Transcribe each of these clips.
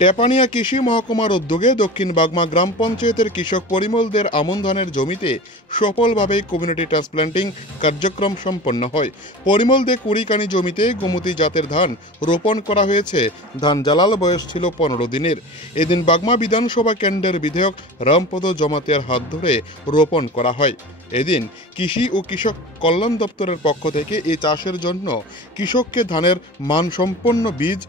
টেপানিয়া কৃষি মহকুমার উদ্যোগে দক্ষিণ বাগমা গ্রাম পঞ্চায়েতের কৃষক পরিমলদের আমন ধানের জমিতে সফলভাবে কমিউনিটি ট্রান্সপ্লান্টিং কার্যক্রম সম্পন্ন হয়। পরিমলদে কুড়িকানি জমিতে গোমতী জাতের ধান রোপণ করা হয়েছে। ধান জালাল বয়স ছিল 15 দিনের। এদিন বাগমা বিধানসভা কেন্দ্রের বিধায়ক রামপদ জমাতিয়ার হাত ধরে রোপণ করা হয়। এদিন কৃষি ও কৃষক কল্যাণ দপ্তরের পক্ষ থেকে এই চাষের জন্য কৃষককে ধানের মানসম্পন্ন বীজ,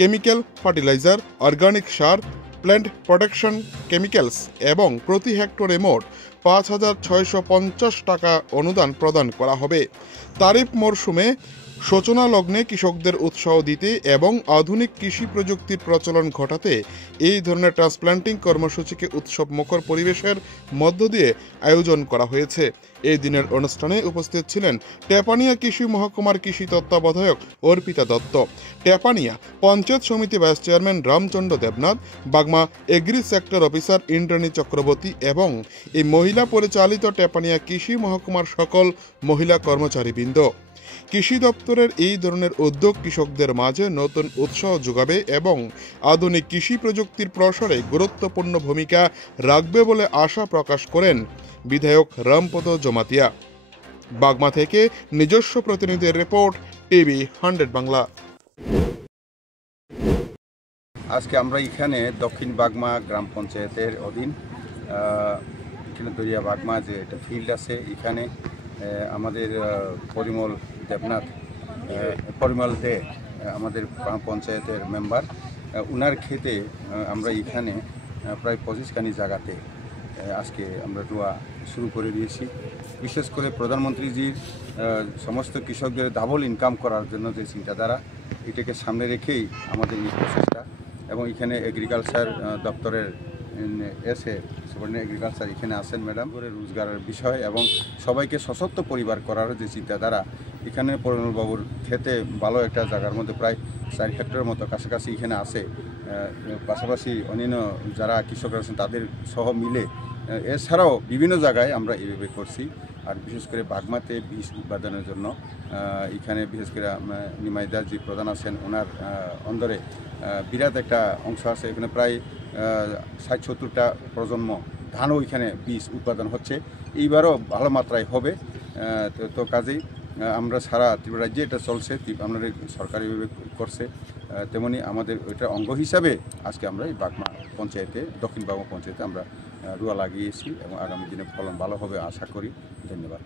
কেমিক্যাল ফার্টিলাইজার, অর্গানিক সার, প্ল্যান্ট প্রোটেকশন কেমিক্যালস এবং প্রতি হেক্টরে মোট 5,650 টাকা অনুদান প্রদান করা হবে। তারিফ মরশুমে সূচনা লগ্নে কৃষকদের উৎসাহ দিতে এবং আধুনিক কৃষি প্রযুক্তির প্রচলন ঘটাতে এই ধরনের ট্রান্সপ্লান্টিং কর্মসূচিকে উৎসব মুখর পরিবেশের মধ্য দিয়ে আয়োজন করা হয়েছে। এই দিনের অনুষ্ঠানে উপস্থিত ছিলেন টেপানিয়া কৃষি মহকুমার কৃষি তত্ত্বাবধায়ক Arpita Dutta, Tepania panchayat samiti vice chairman Ramchandra Debnath, Bagma agri sector officer Indrani Chakraborty এবং এই মহিলা পরিচালিত টেপানিয়া কৃষি মহকুমার সকল মহিলা কর্মচারীবৃন্দ। কৃষি দপ্তরের এই ধরনের উদ্যোগ কৃষকদের মাঝে নতুন উৎসাহ যোগাবে এবং আধুনিক কৃষি প্রযুক্তির প্রসারে গুরুত্বপূর্ণ ভূমিকা রাখবে বলে আশা প্রকাশ করেন বিধায়ক রামপদ জমাতিয়া। বাগমা থেকে নিজস্ব প্রতিনিধির রিপোর্ট, টিভি 100 বাংলা। আজকে আমরা এখানে দক্ষিণ বাগমা গ্রাম পঞ্চায়েতের অধীন এখানে দরিয়া বাগমা যে একটা ফিল্ড আছে, এখানে আমাদের পরিমল দে আমাদের পঞ্চায়েতের মেম্বার, উনার ক্ষেতে আমরা এখানে প্রায় 25 খানি জায়গাতে আজকে আমরা রোয়া শুরু করে দিয়েছি। বিশেষ করে প্রধানমন্ত্রীজির সমস্ত কৃষকদের ডাবল ইনকাম করার জন্য যে চিন্তাধারা, এটাকে সামনে রেখেই আমাদের এই প্রচেষ্টা। এবং এখানে এগ্রিকালচার দপ্তরের এগ্রিকালচার এখানে আছেন ম্যাডাম, করে রোজগারের বিষয় এবং সবাইকে সশক্ত পরিবার করার যে চিন্তাধারা, এখানে পরিমলবাবুর ক্ষেতে ভালো একটা জায়গার মধ্যে প্রায় 4 হেক্টরের মতো কাছাকাছি এখানে আছে। পাশাপাশি অন্যান্য যারা কৃষকরা আছেন তাদের সহ মিলে এছাড়াও বিভিন্ন জায়গায় আমরা এইভাবে করছি। আর বিশেষ করে বাগমাতে বীজ উৎপাদনের জন্য এখানে বিশেষ করে নিমাইদার যে প্রধান আছেন, ওনার অন্দরে বিরাট একটা অংশ আছে। এখানে প্রায় 60-70টা প্রজন্ম ধানও এখানে বীজ উৎপাদন হচ্ছে, এইবারও ভালো মাত্রায় হবে। তো কাজেই আমরা সারা ত্রিপুরা রাজ্যে এটা চলছে, আমাদের সরকারিভাবে করছে, তেমনি আমাদের ওইটার অঙ্গ হিসাবে আজকে আমরা এই বাগমা পঞ্চায়েতে, দক্ষিণ বাগমা পঞ্চায়েতে আমরা রুয়া লাগিয়েছি এবং আগামী দিনে ফলন ভালো হবে আশা করি। ধন্যবাদ।